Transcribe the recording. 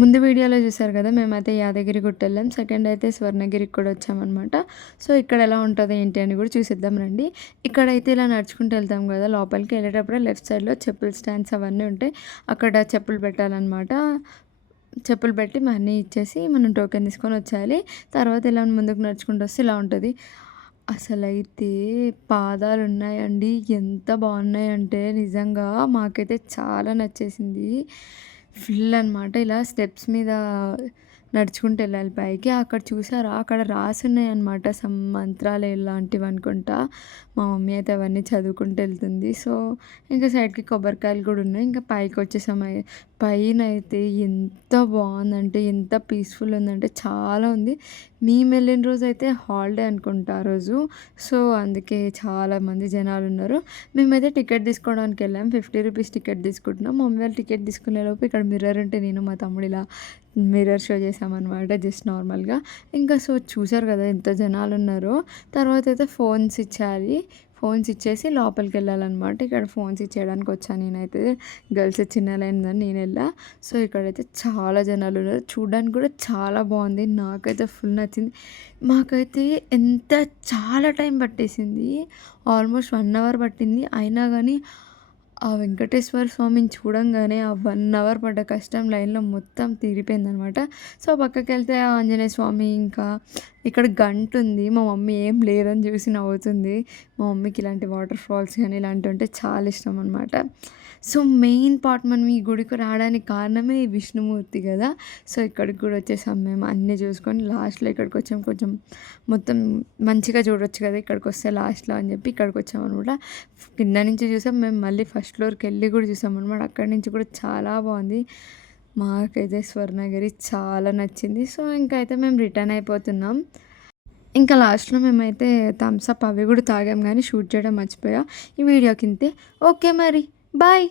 ముందు వీడియోలో చూసారు కదా, మేమైతే యాదగిరిగుట్ట వెళ్ళాం. సెకండ్ అయితే స్వర్ణగిరికి కూడా వచ్చామన్నమాట. సో ఇక్కడ ఎలా ఉంటుందో ఏంటి అని కూడా చూసిద్దాం రండి. ఇక్కడైతే ఇలా నడుచుకుంటూ వెళ్తాం కదా, లోపలికి వెళ్ళేటప్పుడే లెఫ్ట్ సైడ్లో చెప్పుల స్టాండ్స్ అవన్నీ ఉంటాయి. అక్కడ చెప్పులు పెట్టాలన్నమాట. చెప్పులు పెట్టి మనీ ఇచ్చేసి మనం టోకెన్ తీసుకొని వచ్చేయాలి. తర్వాత ఇలా ముందుకు నడుచుకుంటూ వస్తే ఇలా ఉంటుంది. అసలైతే పాదాలు ఉన్నాయండి, ఎంత బాగున్నాయంటే నిజంగా మాకైతే చాలా నచ్చేసింది. ఫుల్ అనమాట. ఇలా స్టెప్స్ మీద నడుచుకుంటూ వెళ్ళాలి పైకి. అక్కడ చూసారా, అక్కడ రాసి ఉన్నాయన్నమాట సమ్ మంత్రాలు ఇలాంటివి అనుకుంటా. మా మమ్మీ అయితే అవన్నీ చదువుకుంటూ వెళ్తుంది. సో ఇంకా సైడ్కి కొబ్బరికాయలు కూడా ఉన్నాయి. ఇంకా పైకి వచ్చేసాము. పైన అయితే ఎంత బాగుందంటే, ఎంత పీస్ఫుల్ ఉందంటే చాలా ఉంది. మేము వెళ్ళిన రోజు అయితే హాలిడే అనుకుంటా ఆ రోజు. సో అందుకే చాలామంది జనాలు ఉన్నారు. మేమైతే టికెట్ తీసుకోవడానికి వెళ్ళాం. 50 రూపీస్ టికెట్ తీసుకుంటున్నాం. మమ్మీ వాళ్ళు టికెట్ తీసుకునేలోపు ఇక్కడ మిర్రర్ ఉంటే నేను మా తమ్ముడు ఇలా మిర్రర్ షో చేసామన్నమాట, జస్ట్ నార్మల్గా. ఇంకా సో చూసారు కదా ఎంత జనాలు ఉన్నారో. తర్వాత అయితే ఫోన్స్ ఇచ్చేయాలి. ఫోన్స్ ఇచ్చేసి లోపలికి వెళ్ళాలన్నమాట. ఇక్కడ ఫోన్స్ ఇచ్చేయడానికి వచ్చాను నేనైతే. గర్ల్స్ చిన్న లైన్ ఉందని నేను వెళ్ళా. సో ఇక్కడైతే చాలా జనాలు ఉన్నారు. చూడడానికి కూడా చాలా బాగుంది. నాకైతే ఫుల్ నచ్చింది. మాకైతే చాలా టైం పట్టేసింది. ఆల్మోస్ట్ 1 అవర్ పట్టింది. అయినా కానీ ఆ వెంకటేశ్వర స్వామిని చూడంగానే ఆ 1 అవర్ పడ్డ కష్టం లైన్లో మొత్తం తీరిపోయిందనమాట. సో పక్కకి వెళ్తే ఆంజనేయ స్వామి, ఇంకా ఇక్కడ గంట ఉంది. మా మమ్మీ ఏం లేదని చూసి నవ్వుతుంది. మా మమ్మీకి ఇలాంటి వాటర్ ఫాల్స్ కానీ ఇలాంటివి అంటే చాలా ఇష్టం అనమాట. సో మెయిన్ పార్ట్ మనం ఈ గుడికి రావడానికి కారణమే ఈ విష్ణుమూర్తి కదా. సో ఇక్కడికి కూడా వచ్చేసాం మేము. అన్నీ చూసుకొని లాస్ట్లో ఇక్కడికి వచ్చాం. కొంచెం మొత్తం మంచిగా చూడొచ్చు కదా ఇక్కడికి వస్తే లాస్ట్లో అని చెప్పి ఇక్కడికి వచ్చామన్నమాట. కింద నుంచి చూసాం మేము. మళ్ళీ ఫస్ట్ ఫ్లోర్కి వెళ్ళి కూడా చూసాం అనమాట. అక్కడి నుంచి కూడా చాలా బాగుంది. మాకైతే స్వర్ణగిరి చాలా నచ్చింది. సో ఇంకా అయితే మేము రిటర్న్ అయిపోతున్నాం. ఇంకా లాస్ట్లో మేమైతే థమ్స్ అప్ అవి కూడా తాగాం, కానీ షూట్ చేయడం మర్చిపోయా. ఈ వీడియోకి ఇంతే. ఓకే మరి బాయ్.